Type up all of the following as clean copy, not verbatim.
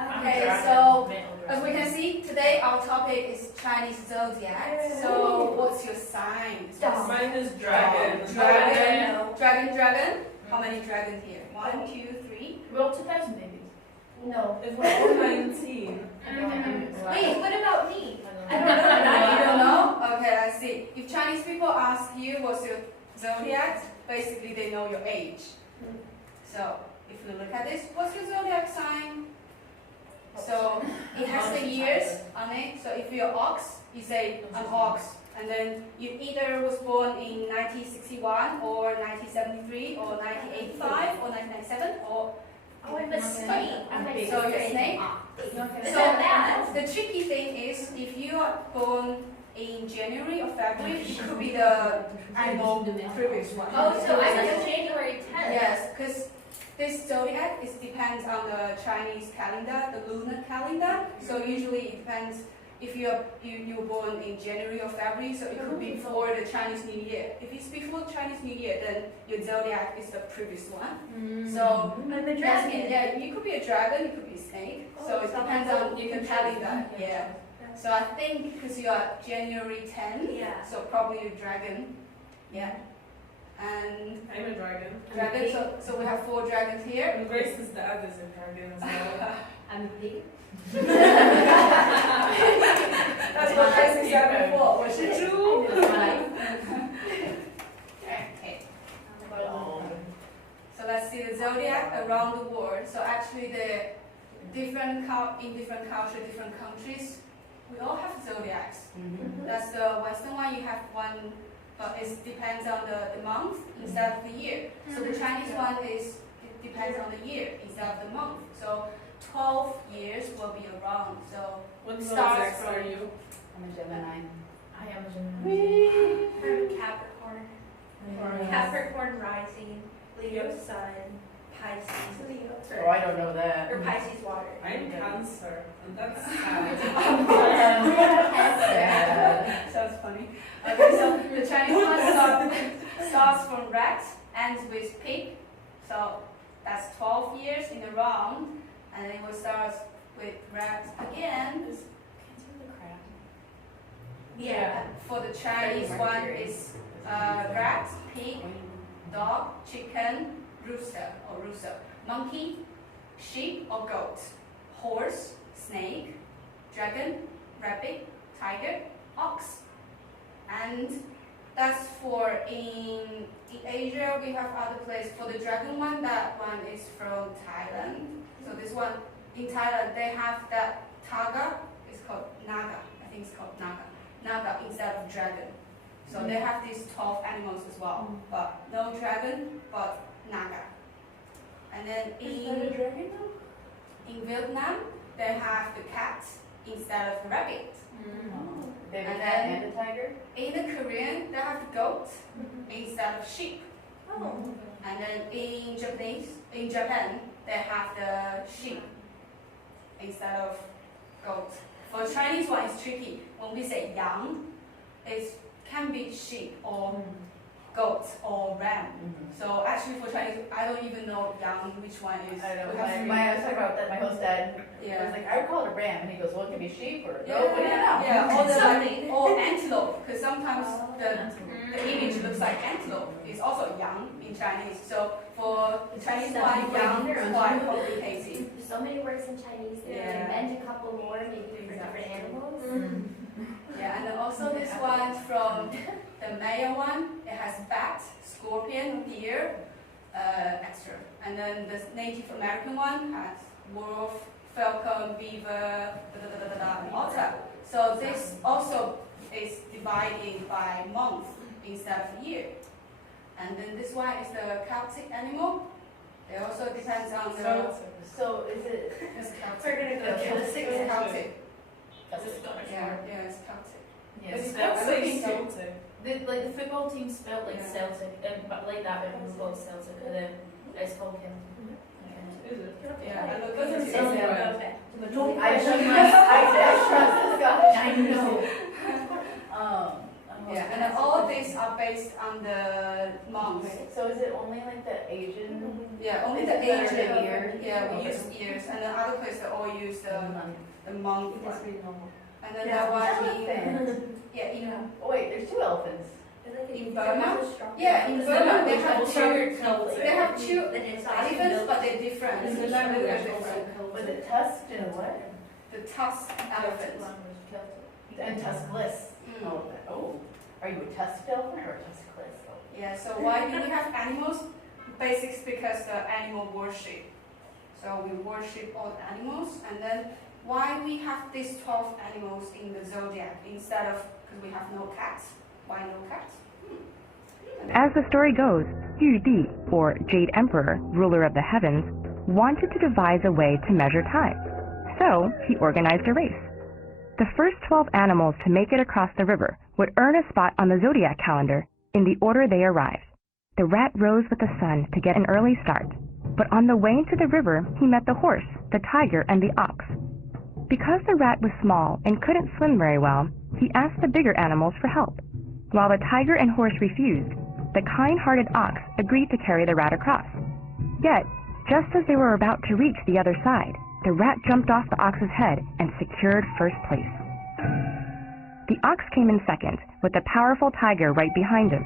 Okay, so as we can see, today our topic is Chinese Zodiac. So what's your sign? Mine is dragon. Dragon. How many dragons here? 1, 2, 3. Roll 2,000 maybe. No. If we're all 19. Wait, what about me? I don't know. You don't know? Okay, let's see. If Chinese people ask you what's your zodiac, basically they know your age. So if you look at this, what's your zodiac sign? So it has the years on it. So if you're ox, you say I'm ox. And then you either was born in 1961 or 1973 or 1985 or 1997 or Oh, I'm a snake. so you're a snake. Is So that bad? the tricky thing is if you are born in January or February, it could be the previous one. Oh, so I'm on January 10th. Yes, because this zodiac depends on the Chinese calendar, the lunar calendar. So usually it depends if you were born in January or February, so it could be before the Chinese New Year. If it's before Chinese New Year, then your zodiac is the previous one. So I'm a that's dragon. it. Yeah, you could be a dragon, you could be a snake. So it depends on your calendar. Yeah. So I think because you are January 10, Yeah. so probably a dragon. Yeah. And I'm a dragon. dragon. So we have 4 dragons here. And Grace's dad is a dragon as well. I'm a pig. That's what Tracy said before. Was it true? Right. Okay. So let's see the zodiac around the world. So actually, the different in different cultures, different countries, we all have zodiacs. That's the Western one. You have one, but it depends on the month instead of the year. So the Chinese one it depends on the year instead of the month. So 12 years will be around. So What Stars zodiacs are you? I'm a Gemini. I am a Gemini. I'm a Capricorn. Yeah. Capricorn rising, Leo sun, Pisces Leo. Oh, I don't know that. Or Pisces water. I'm Cancer, and that's sad. Sad. sounds funny. Okay, so the Chinese one starts from rat, ends with pig. So that's 12 years in a round, and then it will start with rat again. Yeah. For the Chinese one is rat, pig, dog, chicken, rooster, monkey, sheep or goat, horse, snake, dragon, rabbit, tiger, ox. And that's for in Asia. We have other places. For the dragon one, that one is from Thailand. So this one in Thailand, they have that tiger. It's called naga. I think it's called naga instead of dragon. So they have these 12 animals as well, but no dragon, but naga. And then in Vietnam, they have the cat instead of the rabbit. They have a And cat then- and a tiger? In the Korean, they have the goat instead of sheep. Oh. And then in Japan, they have the sheep instead of goat. For Chinese one, it's tricky. When we say yang, it can be sheep or goat or ram. So actually for Chinese, I don't even know yang, which one is. I don't We know. have three. I was talking about that. My host dad was Yeah. like, I would call it a ram. And he goes, well, it can be sheep or a Yeah, goat. What do you know? yeah, or Something. or antelope, because sometimes the image looks like antelope. It's also yang in Chinese. So for the Chinese one, yang is quite complicated. There's so many words in Chinese. They Yeah. invent a couple more, maybe for different animals. Yeah, and then also this one from the male one, it has bat, scorpion, deer, extra. And then the Native American one has wolf, falcon, beaver, and otter. So this also is divided by month instead of year. And then this one is the Celtic animal. It also depends on the. So is it? It's Celtic. We're gonna go Celtic. Celtic. It's Celtic. That's it. Yeah, it's Celtic. Yes. That's like Celtic. Like the football team spelled like Yeah. Celtic, but like that, but it was called Celtic, and then it's called Celtic. Is it? Yeah, and look Those are at so it. good. Okay. I trust this guy. I know. Yeah, and then all of these are based on the months. So is it only like the Asian? Yeah, only the Asian year. Yeah, we use years, and then other places they all use the month one. And then that one Oh wait, there's two elephants. in Burma. Yeah, in Burma they have two. They have two Then it's elephants, but they're different. Is it They're like different. Was it tusked and what? The tusked elephants. And tuskless. Mm. Oh, are you a tusked elephant or a tuskless elephant? Yeah, so why do we have animals? Basics because the animal worship. So we worship all the animals, and then why we have these 12 animals in the zodiac instead of, because we have no cats. Why no cats? As the story goes, Yu Di, or Jade Emperor, ruler of the heavens, wanted to devise a way to measure time. So he organized a race. The first 12 animals to make it across the river would earn a spot on the zodiac calendar in the order they arrived. The rat rose with the sun to get an early start, but on the way to the river he met the horse, the tiger, and the ox. Because the rat was small and couldn't swim very well, he asked the bigger animals for help. While the tiger and horse refused, the kind-hearted ox agreed to carry the rat across. Yet, just as they were about to reach the other side, the rat jumped off the ox's head and secured first place. The ox came in second, with the powerful tiger right behind him.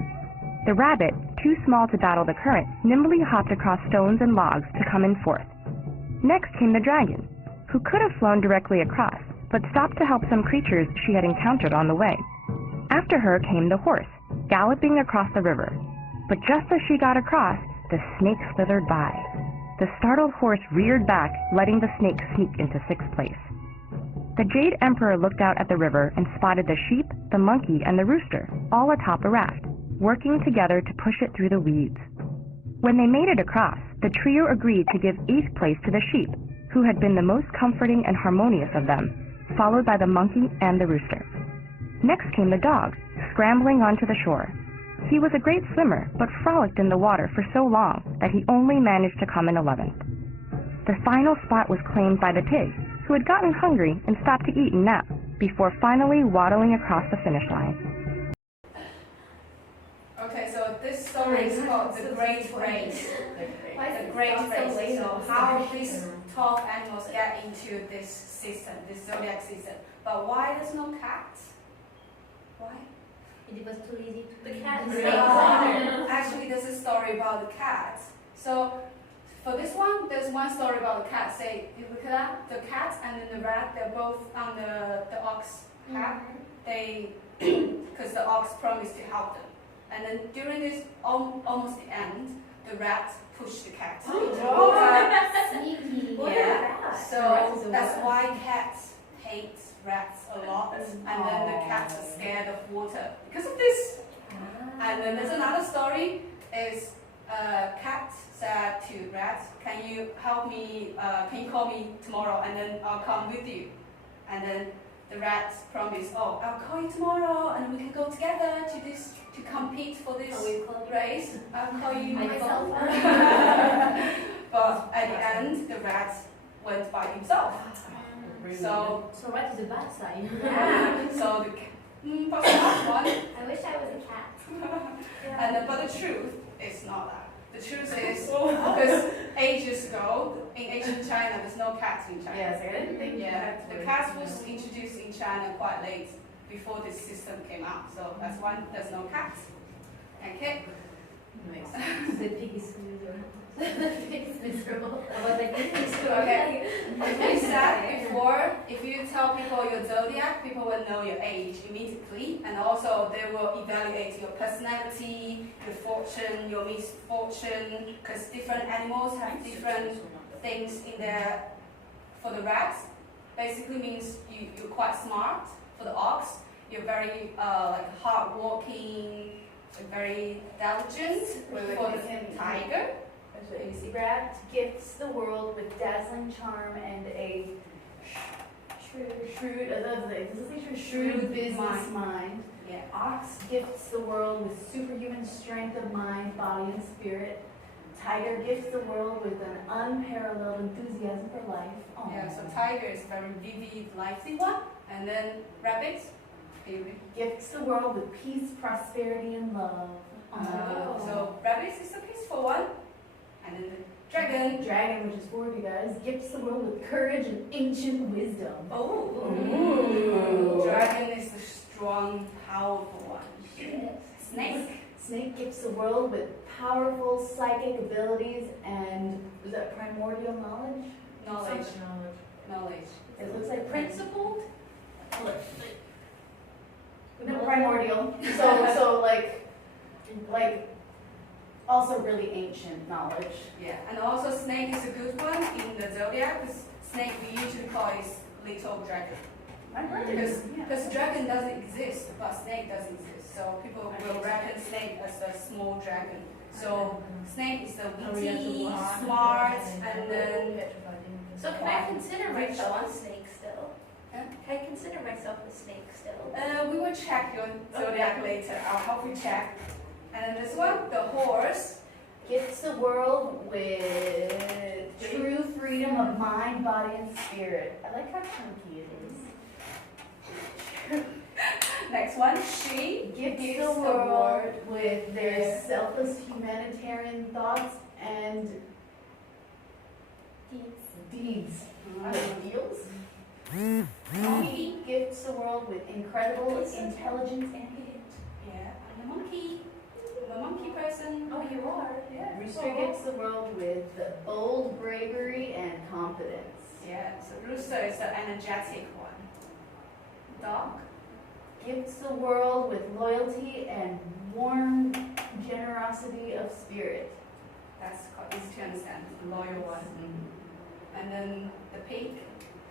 The rabbit, too small to battle the current, nimbly hopped across stones and logs to come in fourth. Next came the dragon, who could have flown directly across, but stopped to help some creatures she had encountered on the way. After her came the horse, galloping across the river. But just as she got across, the snake slithered by. The startled horse reared back, letting the snake sneak into sixth place. The Jade Emperor looked out at the river and spotted the sheep, the monkey, and the rooster, all atop a raft, working together to push it through the weeds. When they made it across, the trio agreed to give eighth place to the sheep, who had been the most comforting and harmonious of them, followed by the monkey and the rooster. Next came the dog, scrambling onto the shore. He was a great swimmer, but frolicked in the water for so long that he only managed to come in 11th. The final spot was claimed by the pig, who had gotten hungry and stopped to eat and nap, before finally waddling across the finish line. Okay, so this story is called The Great Race. The Great Race. So how these 12 animals get into this system, this zodiac system. But why there's no cats? Why? It was too easy to The cat is Actually, there's a story about the cat. So for this one, there's one story about the cat. Say, if we look at the cat and then the rat, they're both on the ox path. They, because the ox promised to help them. And then during this almost the end, the rat pushed the cat into the water. Sneaky. Yeah. So that's why cats hate rats a lot, and then the cats are scared of water because of this. And then there's another story. Is cat said to rat, "Can you help me? Can you call me tomorrow, and then I'll come with you?" And then the rat promised, "Oh, I'll call you tomorrow, and we can go together to compete for this race. I'll call you myself." But at the end, the rat went by himself. So rat is a bad sign. yeah. So the probably not one. I wish I was a cat. And but the truth is not that. The truth is because ages ago in ancient China, there's no cats in China. Yes, I didn't think The cat was introduced in China quite late before this system came out. So that's why there's no cats. Okay. Makes sense. The pig is miserable. I was like, Okay. We said before, if you tell people your zodiac, people will know your age immediately, and also they will evaluate your personality, your fortune, your misfortune, because different animals have different things in their. For the rats, basically means you're quite smart. For the ox, you're very like hardworking, very diligent. For the tiger. Rat gifts the world with dazzling charm and a shrewd business mind. Yeah. Ox gifts the world with superhuman strength of mind, body, and spirit. Tiger gifts the world with an unparalleled enthusiasm for life. Yeah, so tiger is very vivid, lively one, and then rabbit Theory. Gifts the world with peace, prosperity, and love. So rabbit is the peaceful one, and then the dragon. Dragon, which is 4 of you guys, gifts the world with courage and ancient wisdom. Oh, dragon is the strong, powerful one. Snake. Snake gifts the world with powerful psychic abilities and, was that primordial knowledge? Knowledge. Knowledge. It looks like principled. No, primordial. So like also really ancient knowledge. Yeah, and also snake is a good one in the zodiac because snake we usually call is little dragon. Because dragon doesn't exist, but snake does exist. So people will reckon snake as a small dragon. So snake is the witty, smart, and then So can I consider myself a snake still? Can I consider myself a snake still? we will check your zodiac later. I'll help you check. And then this one, the horse. Gifts the world with true freedom of mind, body, and spirit. I like how chunky it is. Next one, she Gifts the world with their selfless humanitarian thoughts and deeds. Ideals? Monkey gifts the world with incredible intelligence and hit. Yeah, and the monkey. The monkey person. Oh, you are? Yeah. Rooster gifts the world with bold bravery and confidence. Yeah, so rooster is the energetic one. Dog. Gifts the world with loyalty and warm generosity of spirit. That's easy to understand. Loyal one. And then the pig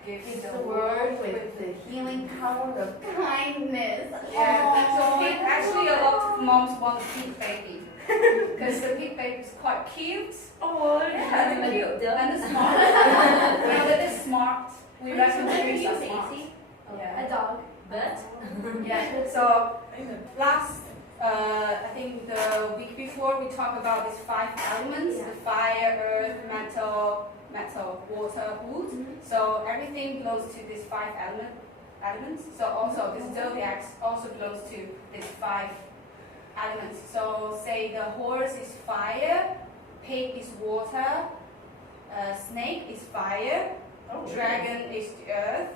gives Gifts the world with the healing power of kindness. Yeah. So pig, actually a lot of moms want a pig baby. Because the pig baby is quite cute. Oh, Yeah, and cute. And smart. Well, that is smart. We reckon pigs are smart. Yeah. A dog. But Yeah. So last, I think the week before we talked about these 5 elements: the fire, earth, metal, water, wood. So everything belongs to these 5 elements. So also this zodiac also belongs to these 5 elements. So say the horse is fire, pig is water, snake is fire, dragon is the earth.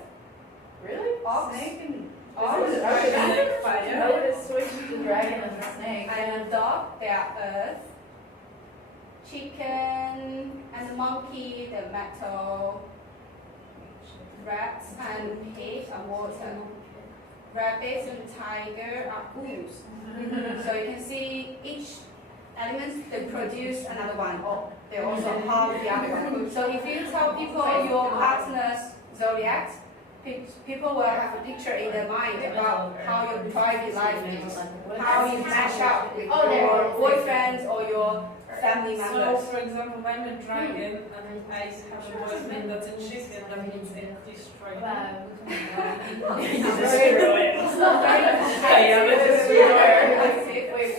Really? Ox. Snake and Ox, Snake dragon, fire. I would have switched the dragon and the snake. and the dog, they are earth. Chicken and the monkey, the metal. Rats and pig are water. Rabbits and tiger are wood. So you can see each element they produce another one, or they also harm the other one. So if you tell people your partner's zodiac, people will have a picture in their mind about how your private life is, how you match up with your boyfriend or your family So, members. for example, I'm a dragon and I have a boyfriend that's a chicken, that means they destroy me. It's not very Wait,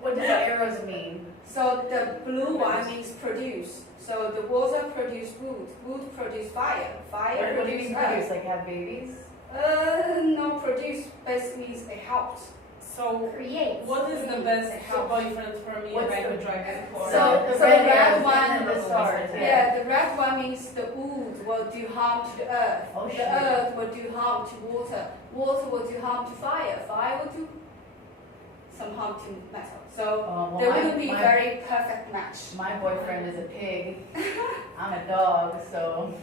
what does arrows mean? So the blue one means produce. So the water produce wood, wood produce fire, fire What do you produce mean earth. produce? Like have babies? No, produce basically means it helped. So, create. what is the best boyfriend for me What's if I'm a the- dragon? So the the red red arrows one, and the stars. yeah, the red one means the wood will do harm to the earth. Oh, The shit. earth will do harm to water. Water will do harm to fire. Fire will do some harm to metal. So Well, there wouldn't be very perfect match. my boyfriend is a pig. I'm a dog, so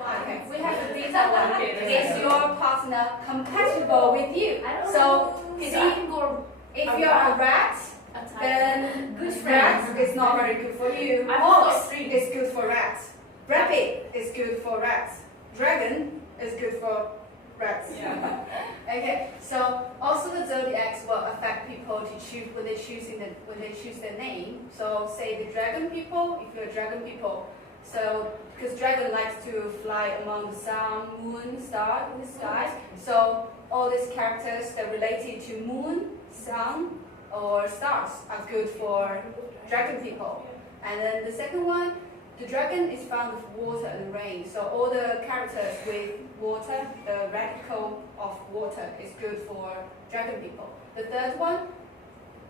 Okay, we have a detailed one. Is your partner compatible with you? I don't So know. see, Single if you're a rat, a tiger. then Good rat friends. is not very good for you. I'm Fox not free. is good for rats. Rabbit is good for rats. Dragon is good for rats. Yeah. Okay, so also the zodiacs will affect people to choose when they choose their name. So say the dragon people, if you're a dragon people, so because dragon likes to fly among the sun, moon, star in the sky. So all these characters that are related to moon, sun, or stars are good for dragon people. And then the second one, The dragon is found with water and rain, so all the characters with water, the radical of water is good for dragon people. The third one,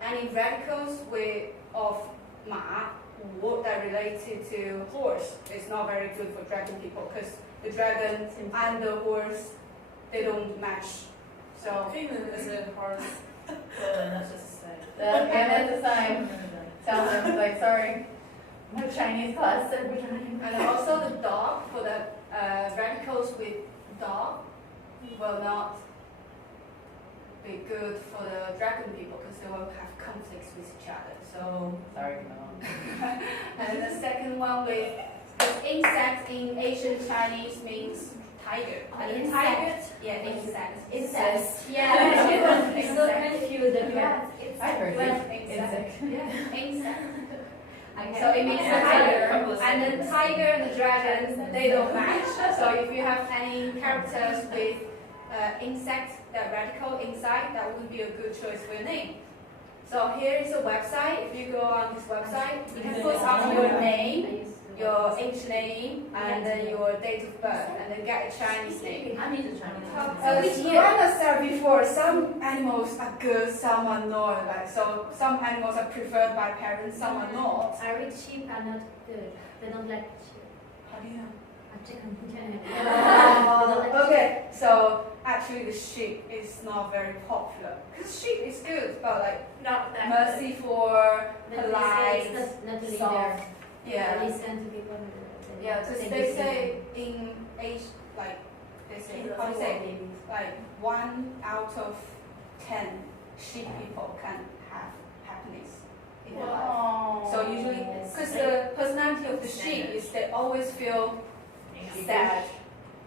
any radicals of ma, that related to horse is not very good for dragon people because the dragon and the horse, they don't match. So Payment is a horse. That's just a sign. And that's a sign. Sounds like, sorry. My Chinese class said we're trying. and also the dog for the radicals with dog will not be good for the dragon people because they will have conflicts with each other. So Sorry, no. and the second one with insect in Asian Chinese means tiger. And the tiger, yeah, insect. Incest. Yeah, I'm so insect. confused about I heard Well, it. insect. Insect. Yeah, insect. Okay. So it means Yeah. tiger, and the tiger and the dragon, they don't match. So if you have any characters with insect, that radical inside, that would be a good choice for your name. So here is a website. If you go on this website, you can put on your name, your English name, and then your date of birth, and then get a Chinese name. I need a Chinese. As Rana said before, some animals are good, some are not. Like, so some animals are preferred by parents, some are not. Irish sheep are not good. They don't like sheep. How do you know? A chicken. Okay, so actually the sheep is not very popular. Because sheep is good, but like Not that merciful, polite, not a leader. soft. Yeah. Listen to people. Yeah, because they say in age, like, they say, how do you say, like 1 out of 10 sheep people can have happiness in their life. So usually, because the personality of the sheep is they always feel sad.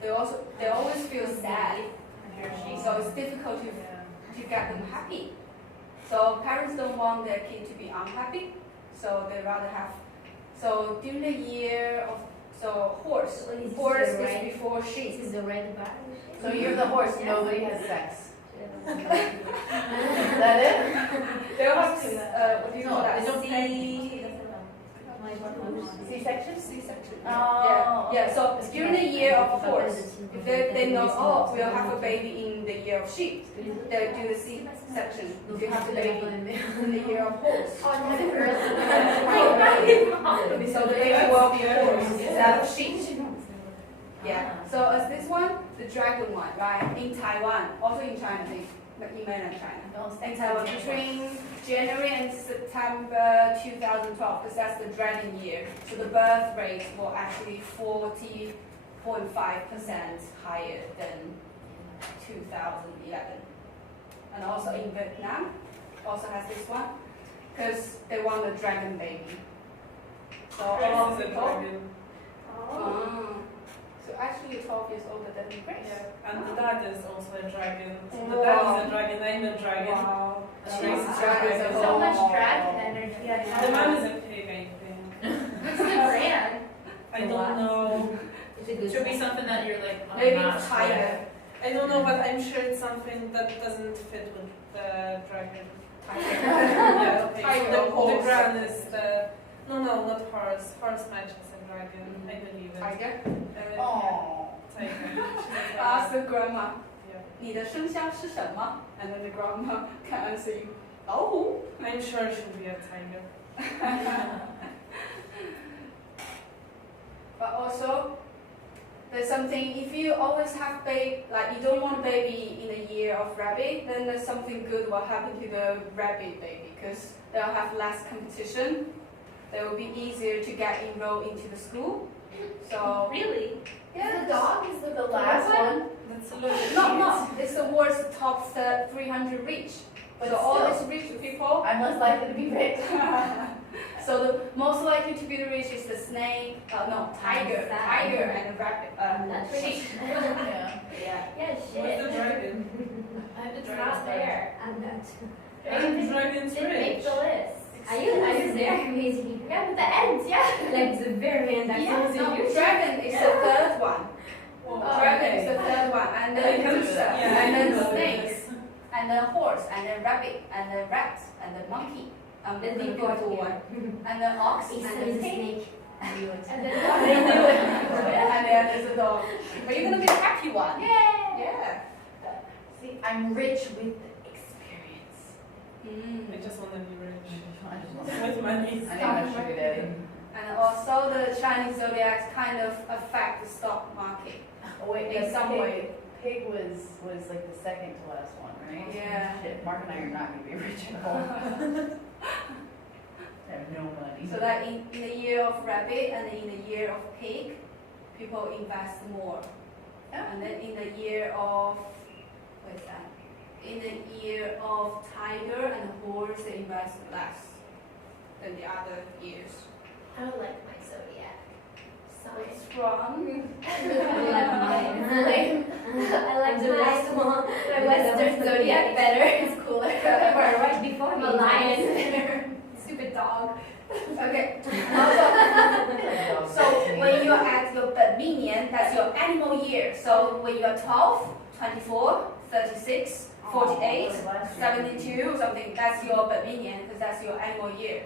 They always feel sad. So it's difficult to get them happy. So parents don't want their kid to be unhappy. So they rather have. So during the year of horse is before This sheep. is the red bar. So you're the horse, nobody has sex. Is that it? They'll have what do you call that? they don't C-section? C-section. Oh. Yeah. So during the year of horse, if they know, oh, we'll have a baby in the year of sheep, they'll do the C-section. If you have the baby in the year of horse. So the baby will be a horse instead of sheep. Yeah. So as this one, the dragon one, right? In Taiwan, also in China, in mainland China. In Taiwan, between January and September 2012, because that's the dragon year. So the birth rate will actually 40.5% higher than 2011. And also in Vietnam, also has this one, because they want a dragon baby. So a lot of Grace is a people. dragon. Oh. So actually you're 12 years older than Grace. Yeah. And the dad is also a dragon. So the Wow. dad is a dragon, I'm a dragon. Wow. And Grace is a Dragons dragon. are So all- much dragon energy. The man is a pig, I think. What's the brand? I don't know. It should be something that you're like on a Maybe mask, tiger. I don't know, but I'm sure it's something that doesn't fit with the dragon. Tiger. Yeah, okay. Tiger So or the horse? grand is the. No, not horse. Horse matches a dragon. I believe it. Tiger. Yeah, Oh. tiger. She's a Ask tiger. the grandma. Yeah. 你的生肖是什么? And then the grandma can answer you. Oh. I'm sure she'll be a tiger. But also, there's something, if you always have baby, like you don't want baby in the year of rabbit, then there's something good will happen to the rabbit baby, because they'll have less competition. They will be easier to get enrolled into the school. So, Really? yeah, The dog is the last one. That's a little No, it's the worst top 300 rich. But So all still. these rich people. I'm less likely to be rich. So the most likely to be the rich is the snake, tiger and the rabbit, That's sheep. Yeah. Yeah. Yeah, What's shit. the dragon? It's not there. I'm not. The dragon's Didn't make rich. the list. Are you there? Amazing. Yeah, with the ends, yeah. Like the very end. That's Yeah, also no, you. dragon is the third one. Whoa. Dragon is the third one, and then Yeah, rooster, yeah, and I then know snakes, and then horse, and then rabbit, and then rat, and then monkey, and then the beautiful one, and then ox, It's and a then pig, snake. And They do it. And then there's a dog. But you're gonna be the happy one. Yay! Yeah. See, I'm rich with experience. I just want to be rich. I just want With money. I need my sugar daddy. And also the Chinese Zodiacs kind of affect the stock market. Oh wait, In some way. Pig was like the second to last one, right? Yeah. Shit, Mark and I are not gonna be rich at all. I have no money. So that in the year of rabbit and in the year of pig, people invest more. And then in the year of, what is that? In the year of tiger and horse, they invest less than the other years. I don't like my zodiac sign. It's from I like my Western zodiac better. It's cooler. Right before I'm a lion. Stupid dog. Okay. So when you're at your Dominion, that's your animal year. So when you're 12, 24, 36, 48, 72, something, that's your Dominion because that's your animal year.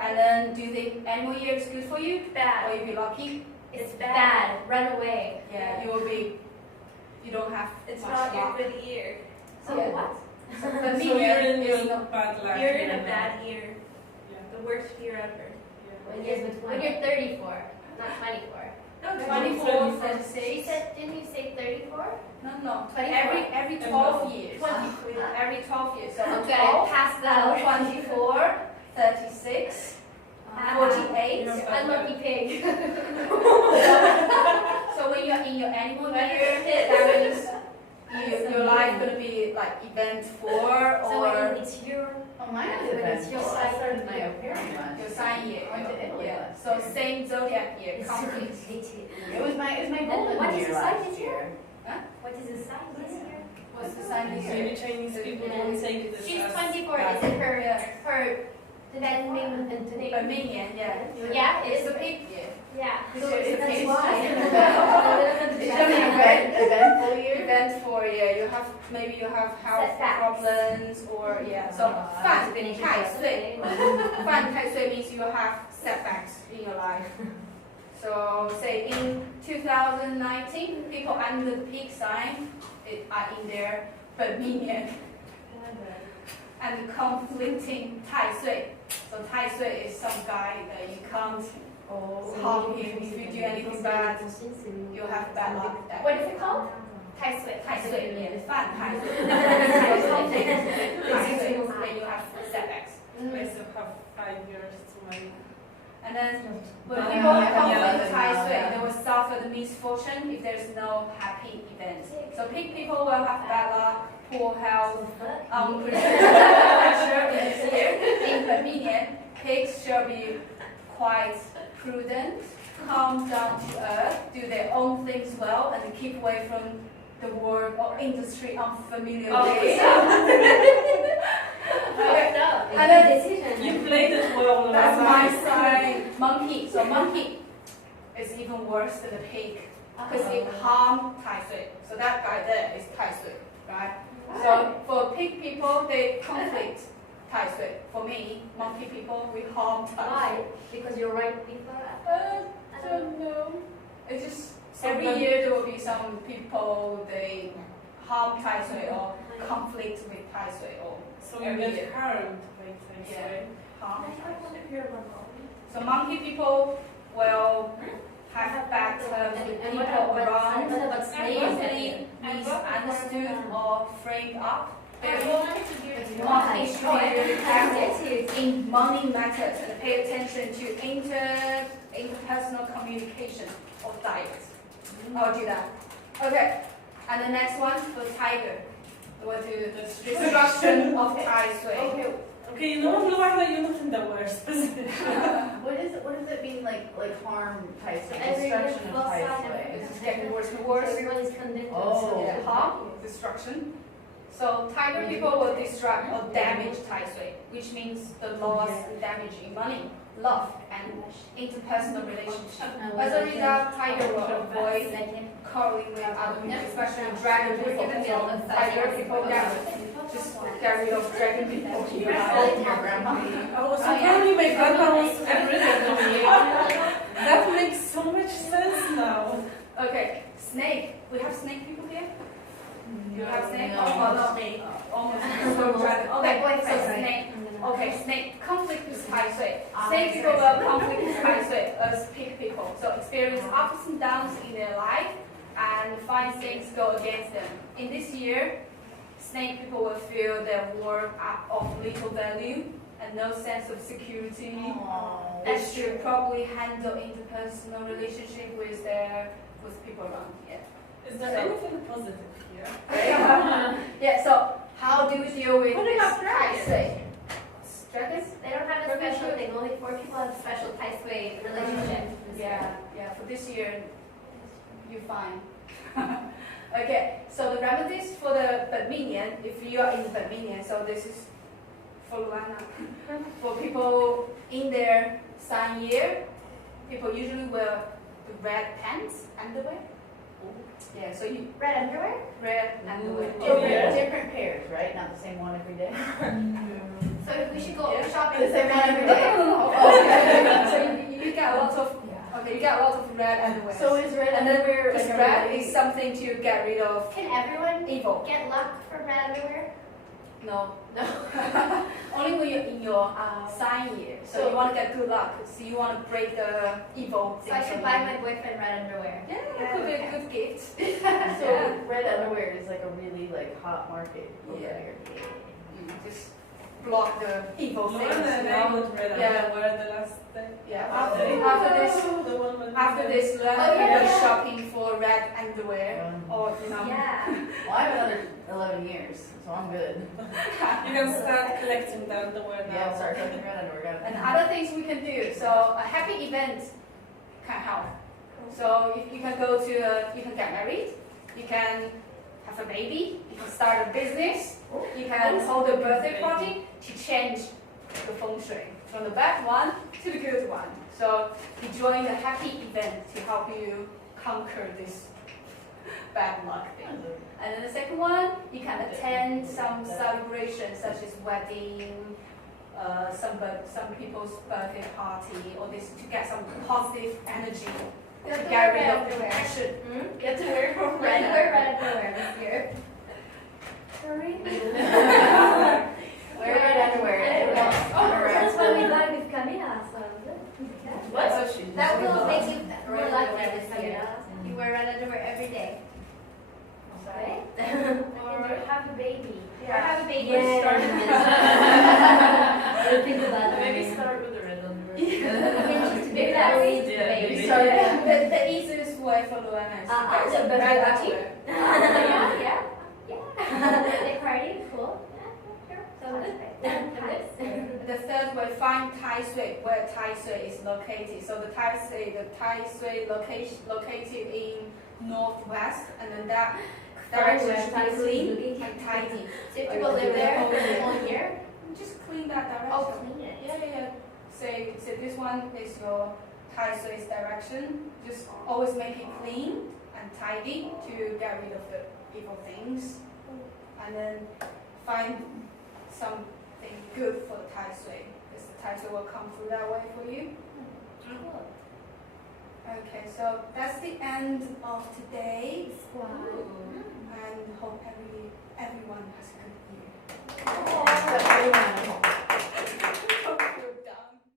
And then do you think animal year is good for you? Bad. Or you'll be lucky? It's bad. Run away. Yeah, you will be, you don't have It's much not luck. good for the year. So Yeah. what? So Dominion you're in is your not, bad luck. You're in a bad year. Yeah. The worst year ever. Yeah. When you're 34, not 24. no, 24, She 36. said, didn't you say 34? No. 24. Every 12 years. 23. Every 12 years. So Okay, 12, pass that. 24, 36, 48. Unlucky pig. So when you're in your animal year, that means your life gonna be like event 4 So or it's your. Oh, mine Yeah, is but event. it's your I sign. started my au pair month. your sign year. I went to Italy Yeah. last So year. same zodiac year, complete. It was my golden What is year the sign last this year. year? Huh? What is the sign this year? What's the sign this year? Maybe Chinese people don't take this She's as 24. Is it her Dominion? Dominion, yeah. Yeah, It's it's a pig year. yeah. So it's That's a why. It's an Eventful year. event for yeah. You have maybe you have health Setbacks. problems or yeah. So 犯太岁，犯太岁 means you have setbacks in your life. So say in 2019, people under the pig sign are in their Dominion and conflicting 太岁. So 太岁 is some guy that you can't harm him if you do anything bad. You'll have bad luck. That What is it called? 太岁. 太岁 yeah, 犯太岁. Then you have setbacks. I still have 5 years to my. And then when Oh, people yeah, conflict yeah. 太岁, they will suffer the misfortune if there's no happy event. So pig people will have bad luck, poor health, unpredictable pressure this year. Inconvenient. Pigs shall be quite prudent, calm down to earth, do their own things well, and keep away from the work or industry unfamiliar ways. And then You played it well. that's my sign, monkey. So monkey is even worse than a pig because it harm 太岁. So that guy there is 太岁, right? So for pig people, they conflict 太岁. For me, monkey people, we harm 太岁. Why? Because you're right before. I don't know. It's just every year there will be some people they harm 太岁 or conflict with 太岁 or So you get harmed by things, Yeah. right? harm. I want to hear one more. So monkey people will have bad terms with And people what around, about snakes? easily misunderstood or framed up. They I will wanted to hear monkey should be really careful careful. in money matters and pay attention to interpersonal communication or diet. I'll do that. Okay. And the next one for tiger. We'll do the destruction of Tai Sui. Okay, you know, Luana, you're not in the worst position. What does it mean like harm type So of everyone destruction of lost type sight of way? It's just getting worse and worse. Everyone is condemned. Oh. Yeah, harm, destruction. So tiger people will destruct or damage Tai Sui, which means the loss and damage in money, love, and interpersonal relationship. As a result, tiger will avoid quarreling with other people, especially dragon people. So tiger people get rid of dragon people. Your grandma. Oh, so probably my grandma was get rid of me. That makes so much sense now. Okay, snake. We have snake people here? Do you have snake? No. Oh, no. Snake. Almost. Okay, boyfriend, so right? snake. Okay, snake. Conflict with Tai Sui. Ah, Snake that's people right. will conflict with Tai Sui as pig people. So experience ups and downs in their life and find things go against them. In this year, snake people will feel their work are of little value and no sense of security. Aw. They should probably handle interpersonal relationship with people around. Yeah. Is there anything positive here? Yeah. So how do we deal with What this about Tai dragons? Sui? Dragons? They don't have a special thing. Only 4 people have a special Tai Sui relationship. Yeah. Yeah. For this year, you find. Okay. So the remedies for the Badminian, if you are in the Badminian, so this is for Luana. For people in their sign year, people usually wear the red pants, underwear. Yeah, so you Red underwear? red underwear. Different pairs, right? Not the same one every day. So we should go Yeah. shopping The same one every No, day. no, no, no. Okay. So you get a lot of you get a lot of red underwear. So is red and then underwear because like a red really- is something to get rid of Can everyone evil. get luck from red underwear? No, No. only when you're in your sign year. So So- you want to get good luck. So you want to break the evil. So I things should from buy you. my boyfriend red underwear. Yeah, it could be a good gift. So Yeah. red underwear is like a really like hot market over Yeah. here. Just block the evil Lauren things. and You I know? would read Yeah. underwear the last day. Yeah. After the one with After the- this, learn Oh, to yeah. go shopping for red underwear or you know. Yeah. Well, I have another 11 years, so I'm good. You can start collecting the underwear now. Yeah, start collecting red underwear. Got it. And other things we can do. So a happy event can help. So if you can go to, you can get married, you can have a baby, you can start a business, you can hold a birthday party to change the feng shui from the bad one to the good one. So you join a happy event to help you conquer this bad luck thing. And then the second one, you can attend some celebrations such as wedding, some people's birthday party, or this to get some positive energy to Get to get wear rid red of underwear. depression. Get to wear from Red underwear, red underwear this year. Sorry. Wear red underwear. That's why we buy with Camila. So What? that will make you more lucky this year. You wear red underwear every day. Okay? Or have a baby. Or have a baby. We'll start with We'll think about that. Maybe start with the red underwear. Maybe that will lead to Yeah, baby. maybe. So the easiest way for Luana is to Uh-uh, get some the red birthday underwear. Yeah. Birthday party, cool. Yeah, sure. So that's great. The third way, find Tai Sui, where Tai Sui is located. So the Tai Sui located in northwest, and then that direction should be clean and tidy. So if people live there for the whole year, Just clean that direction. oh, clean it. Yeah. Say this one is your Tai Sui's direction. Just always make it clean and tidy to get rid of the evil things, and then find something good for the Tai Sui, because the Tai Sui will come through that way for you. Cool. Okay, so that's the end of today, Squad. and hope everyone has a good year. Except for Luana.